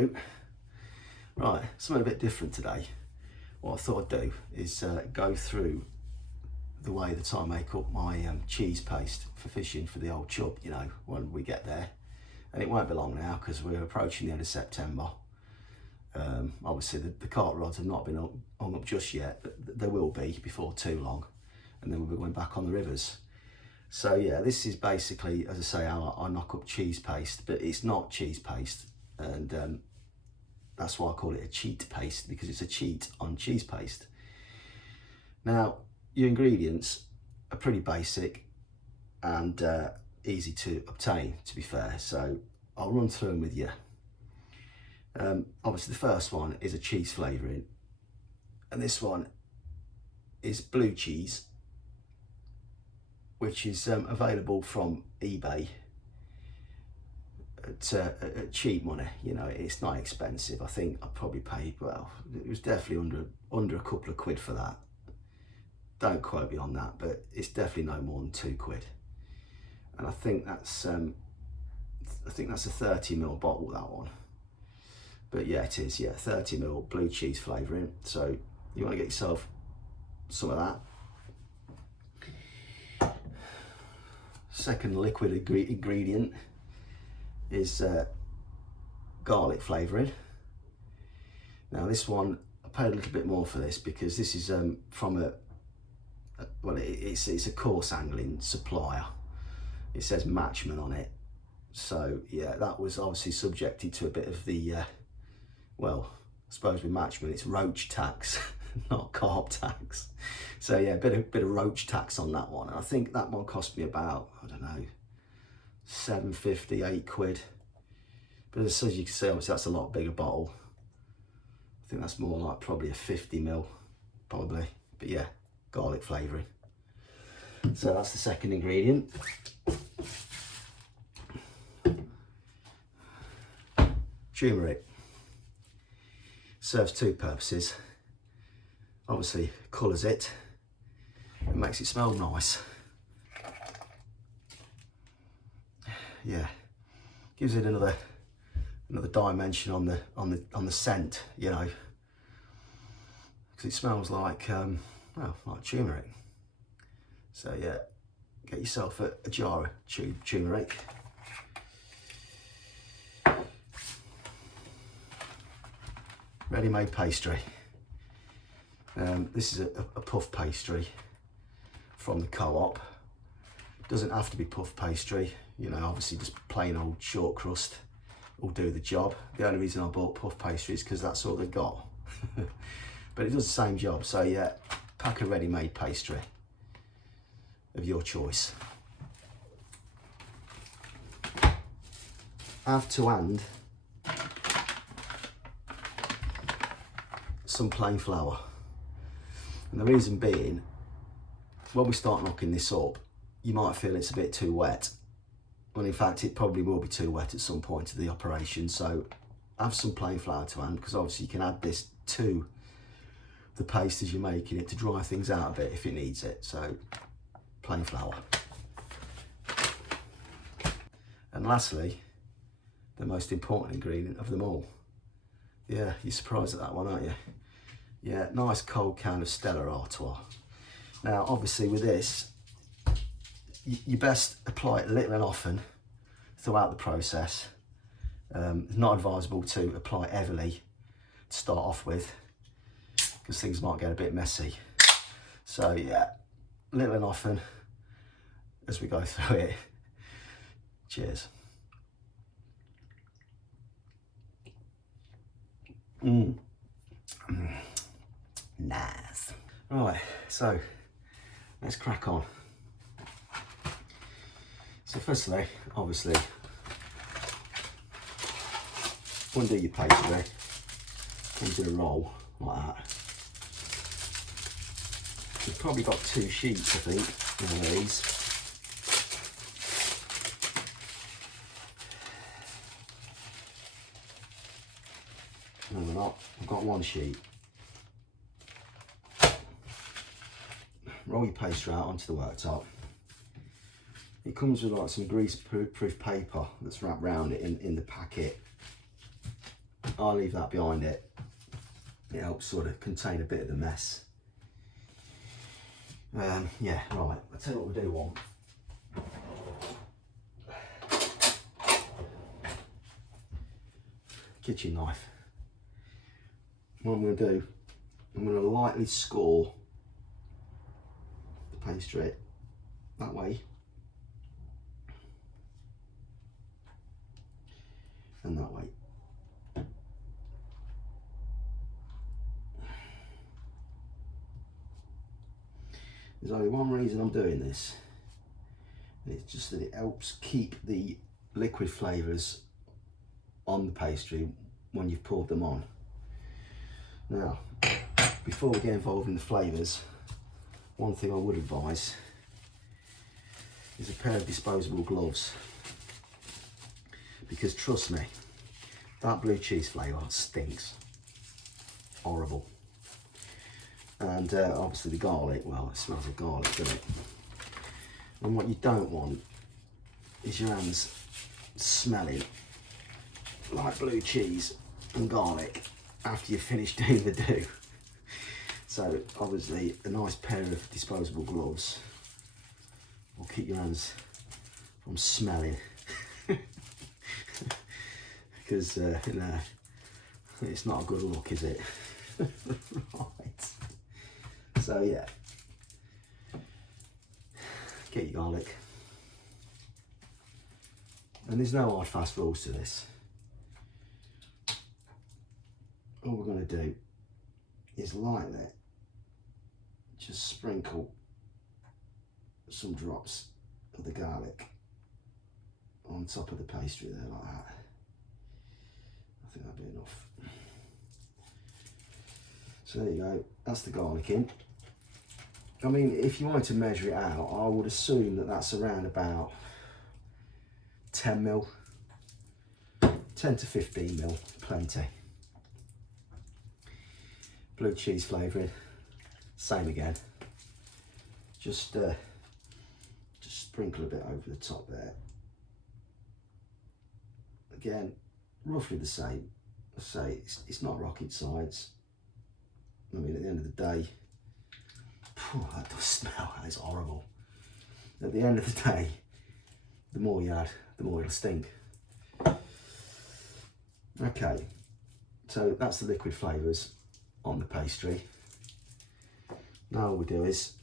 do. Right, something a bit different today. What I thought I'd do is go through the way that I make up my cheese paste for fishing for the old chub, you know, when we get there. And it won't be long now because we're approaching the end of September. Obviously the cart rods have not been hung up just yet, but there will be before too long. And then we'll be going back on the rivers. So yeah, this is basically, as I say, how I knock up cheese paste, but it's not cheese paste. And that's why I call it a cheat paste, because it's a cheat on cheese paste. Now, your ingredients are pretty basic and easy to obtain, to be fair. So I'll run through them with you. Obviously the first one is a cheese flavouring, and this one is blue cheese, which is available from eBay at cheap money. You know, it's not expensive. I think I probably paid, well, it was definitely under a couple of quid for that. Don't quote me on that, but it's definitely no more than £2. And I think that's a 30ml bottle, that one. But yeah, it is, yeah, 30ml blue cheese flavouring. So you want to get yourself some of that. Second liquid ingredient is garlic flavouring. Now this one, I paid a little bit more for this because this is from it's a coarse angling supplier. It says Matchman on it. So yeah, that was obviously subjected to a bit of the, well, I suppose with Matchman it's roach tax, not carp tax. So yeah, a bit of roach tax on that one. And I think that one cost me about, I don't know, £7.50, £8. But as you can see, obviously that's a lot bigger bottle. I think that's more like probably a 50ml, probably. But yeah, garlic flavouring. So that's the second ingredient. Turmeric. Serves two purposes. Obviously colours it. It makes it smell nice. Yeah, gives it another dimension on the scent, you know, because it smells like well, like turmeric. So yeah, get yourself a jar of turmeric. Ready-made pastry. This is a puff pastry from the co-op. Doesn't have to be puff pastry, you know, obviously just plain old short crust will do the job. The only reason I bought puff pastry is because that's all they've got. But it does the same job. So yeah, pack a ready-made pastry of your choice. Have to hand some plain flour. And the reason being, when we start knocking this up, you might feel it's a bit too wet. Well, in fact, it probably will be too wet at some point of the operation. So have some plain flour to hand, because obviously you can add this to the paste as you're making it to dry things out a bit if it needs it. So plain flour. And lastly, the most important ingredient of them all. Yeah, you're surprised at that one, aren't you? Yeah, nice cold can of Stella Artois. Now, obviously with this, you best apply it little and often throughout the process. It's not advisable to apply it heavily to start off with, because things might get a bit messy. So yeah, little and often as we go through it. Cheers. Nice. Right, so let's crack on. So firstly, obviously, undo your pastry, comes in a roll like that. You've probably got 2 sheets, I think, of these. No, we're not. I've got 1 sheet. Roll your pastry out onto the worktop. It comes with like some grease-proof paper that's wrapped around it in the packet I'll leave that behind it. It helps sort of contain a bit of the mess. Yeah, right, I'll tell you what we do want. Kitchen knife. What I'm going to do, I'm going to lightly score the pastry that way and that way. There's only one reason I'm doing this, and it's just that it helps keep the liquid flavours on the pastry when you've poured them on. Now, before we get involved in the flavours, one thing I would advise is a pair of disposable gloves, because trust me, that blue cheese flavour stinks. Horrible. And obviously the garlic, well, it smells of garlic, doesn't it? And what you don't want is your hands smelling like blue cheese and garlic after you've finished doing the dough. So obviously a nice pair of disposable gloves will keep your hands from smelling. Because no, it's not a good look, is it? Right. So yeah, get your garlic. And there's no hard fast rules to this. All we're going to do is lightly just sprinkle some drops of the garlic on top of the pastry there, like that. I think that'll be enough. So there you go, that's the garlic in. I mean, if you wanted to measure it out, I would assume that that's around about 10 mil, 10 to 15 mil, plenty. Blue cheese flavouring, same again. Just sprinkle a bit over the top there. Again, roughly the same. I say it's not rocket science. I mean, at the end of the day, that does smell, that is horrible. At the end of the day, the more you add, the more it'll stink. Okay, so that's the liquid flavours on the pastry. Now all we do is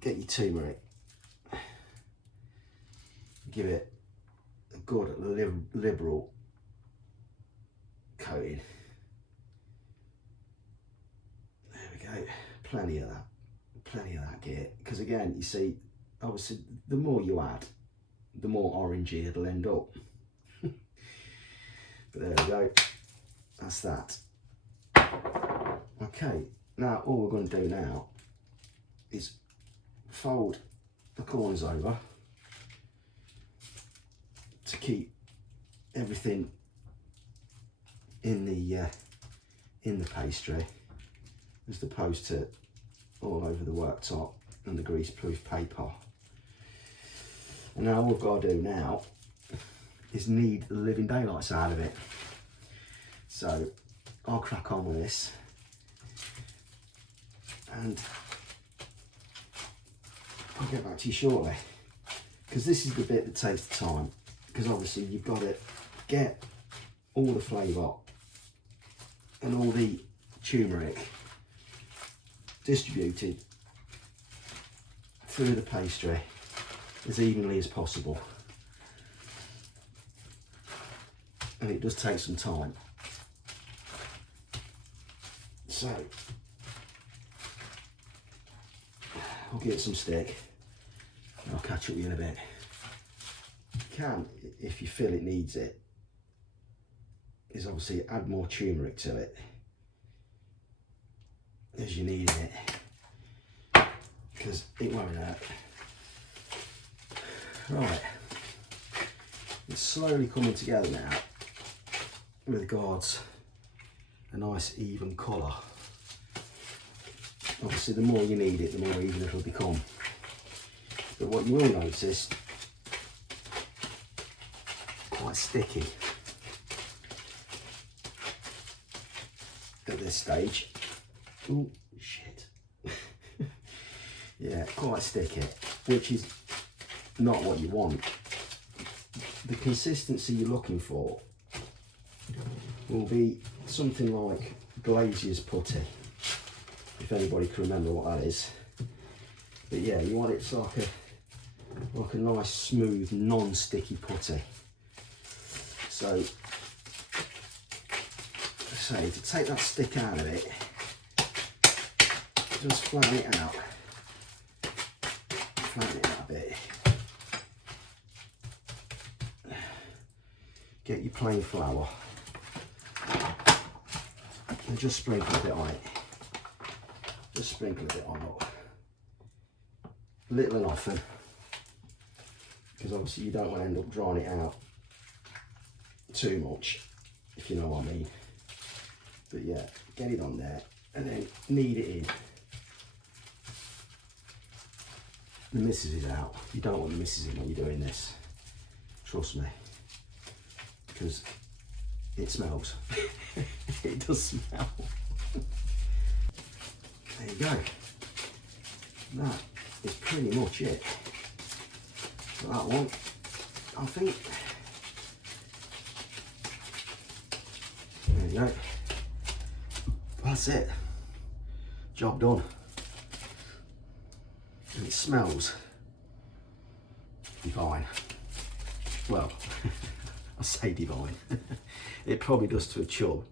get your turmeric, give it a good liberal coating. There we go, plenty of that gear, because again, you see, obviously the more you add, the more orangey it'll end up. But there we go, that's that. Okay, now all we're going to do now is fold the corners over to keep everything in the pastry, as opposed to all over the worktop and the grease-proof paper. And now all we've got to do now is knead the living daylights out of it. So I'll crack on with this, and I'll get back to you shortly, because this is the bit that takes the time, because obviously you've got to get all the flavour and all the turmeric distributed through the pastry as evenly as possible, and it does take some time. So I'll give it some stick and I'll catch up with you in a bit. You can, if you feel it needs it, is obviously add more turmeric to it as you need it, because it won't hurt. Right, it's slowly coming together now with regards a nice even colour. Obviously the more you knead it, the more even it'll become. But what you will notice, quite sticky. at this stage. Oh, shit. Yeah, quite sticky, which is not what you want. The consistency you're looking for will be something like Glazier's putty, if anybody can remember what that is. But yeah, you want it like a nice, smooth, non-sticky putty. So to take that stick out of it, just flatten it out. Flatten it out a bit. Get your plain flour and just sprinkle a bit on it. Just sprinkle a bit on it. Little and often, because obviously you don't want to end up drying it out too much, if you know what I mean. But yeah, get it on there and then knead it in. The missus is out. You don't want the missus in when you're doing this. Trust me. Because it smells. It does smell. There you go. That is pretty much it for that one. I think. There you go. That's it. Job done. And it smells divine. Well, I say divine. It probably does to a chub.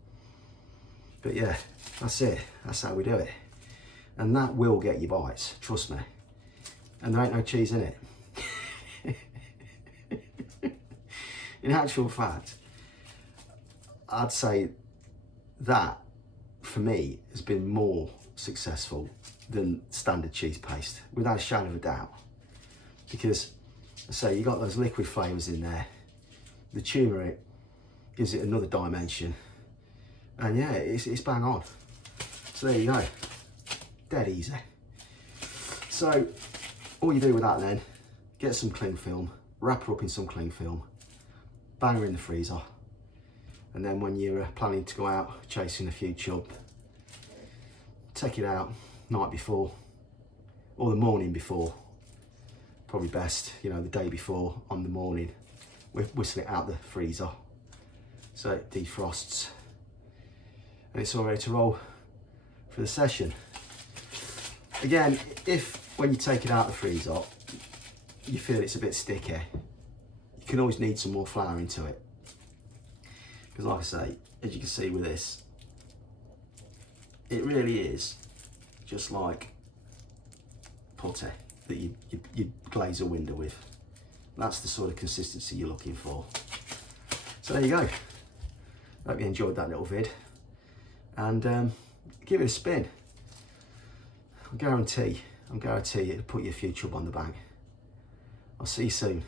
But yeah, that's it. That's how we do it. And that will get you bites, trust me. And there ain't no cheese in it. In actual fact, I'd say that, for me, has been more successful than standard cheese paste, without a shadow of a doubt. Because, I say, you got those liquid flavours in there. The turmeric gives it another dimension. And yeah, it's bang on. So there you go. Dead easy. So, all you do with that then, get some cling film, wrap her up in some cling film, bang her in the freezer. And then when you're planning to go out chasing a few chub, take it out night before or the morning before, probably best, you know, the day before on the morning, whistle it out the freezer so it defrosts and it's all ready to roll for the session. Again, if when you take it out of the freezer you feel it's a bit sticky, you can always knead some more flour into it, because like I say, as you can see with this, it really is just like putty that you glaze a window with. That's the sort of consistency you're looking for. So there you go. Hope you enjoyed that little vid, and give it a spin. I guarantee it'll put your few chub on the bag. I'll see you soon.